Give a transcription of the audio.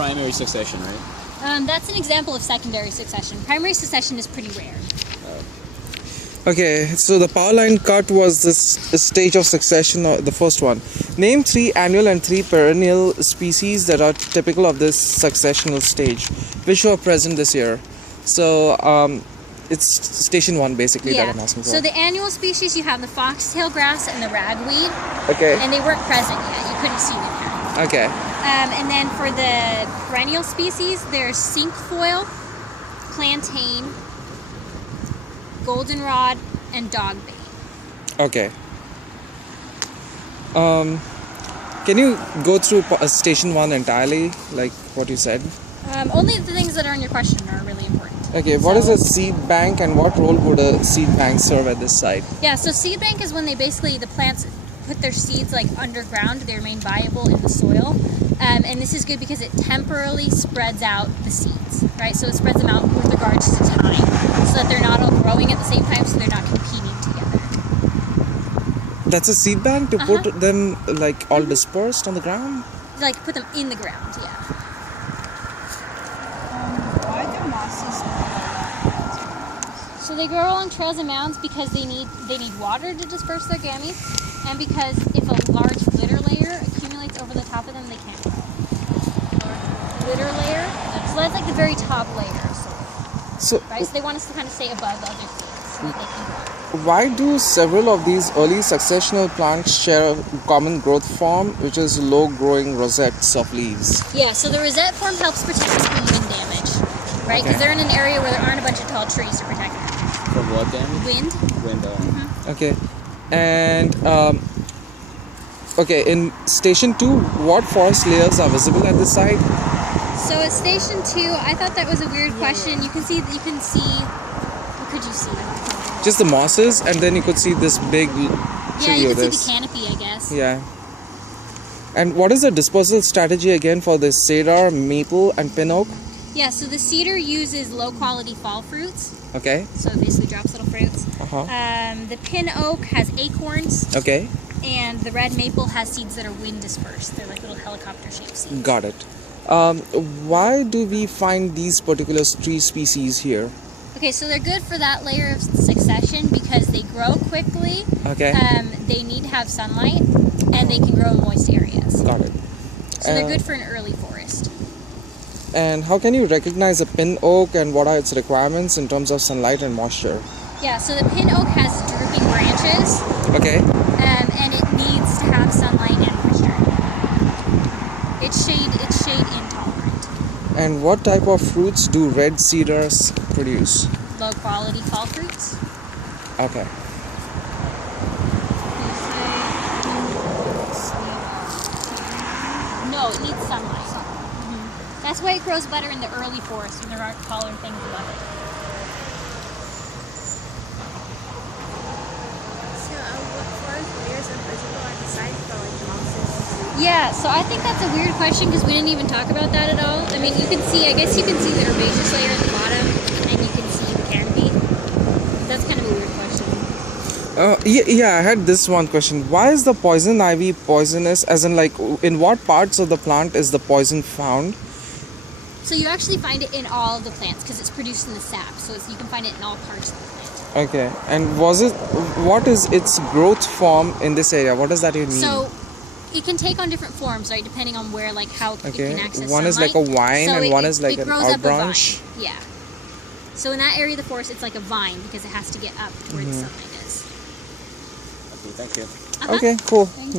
primary succession, right? That's an example of secondary succession. Primary succession is pretty rare. Okay, so the power line cut was this stage of succession, the first one. Name 3 annual and 3 perennial species that are typical of this successional stage, which were present this year. So it's station 1 basically that I'm asking for. So the annual species, you have the foxtail grass and the ragweed. Okay. And they weren't present yet. You couldn't see them yet. Okay. And then for the perennial species, there's cinquefoil, plantain, goldenrod, and dogbane. Okay. Can you go through station 1 entirely, like what you said? Only the things that are in your question are really important. Okay, what is a seed bank and what role would a seed bank serve at this site? Yeah, so seed bank is when they basically, the plants put their seeds like underground, they remain viable in the soil. And this is good because it temporarily spreads out the seeds, right? So it spreads them out with regards to time, so that they're not all growing at the same time, so they're not competing together. That's a seed bank to put them like all dispersed on the ground? Like put them in the ground, yeah. Why do mosses grow? So they grow along trails and mounds because they need water to disperse their gametes, and because if a large litter layer accumulates over the top of them, they can't grow. Litter layer, so that's like the very top layer of soil. So, Right, so they want us to kind of stay above the other seeds so that they can grow. why do several of these early successional plants share a common growth form, which is low-growing rosettes of leaves? Yeah, so the rosette form helps protect us from wind damage, right? Because they're in an area where there aren't a bunch of tall trees to protect them. From what damage? Wind. Window. Okay, and okay, in station 2, what forest layers are visible at this site? So at station 2, I thought that was a weird question. You can see, what could you see? Just the mosses, and then you could see this big tree Yeah, you over can see this. the canopy, I guess. Yeah. And what is the dispersal strategy again for the cedar, maple, and pin oak? Yeah, so the cedar uses low quality fall fruits. Okay. So it basically drops little fruits. Uh-huh. The pin oak has acorns, Okay. and the red maple has seeds that are wind dispersed. They're like little helicopter shaped seeds. Got it. Why do we find these particular tree species here? Okay, so they're good for that layer of succession because they grow quickly. Okay. They need to have sunlight, and they can grow in moist areas. Got it. So they're good for an early forest. And how can you recognize a pin oak and what are its requirements in terms of sunlight and moisture? Yeah, so the pin oak has drooping branches, Okay. and it needs to have sunlight and moisture. It's shade intolerant. And what type of fruits do red cedars produce? Low quality fall fruits. Okay. No, it needs sunlight. That's why it grows better in the early forest when there aren't taller things above it. So, what forest layers are visible at the site for like mosses? Yeah, so I think that's a weird question because we didn't even talk about that at all. I mean, I guess you can see the herbaceous layer at the bottom, and you can see the canopy. That's kind of a weird question. Yeah, I had this one question. Why is the poison ivy poisonous? As in, like, in what parts of the plant is the poison found? So you actually find it in all of the plants because it's produced in the sap. So you can find it in all parts of the plant. Okay. And what is its growth form in this area? What does that even mean? So it can take on different forms, right? Depending on where, like, how it can access One is like sunlight. a vine So and one is like it an grows out up a vine. branch. Yeah. So in that area of the forest, it's like a vine because it has to get up to where the sunlight is. Okay, thank you. Okay, cool. Thank you. Yeah.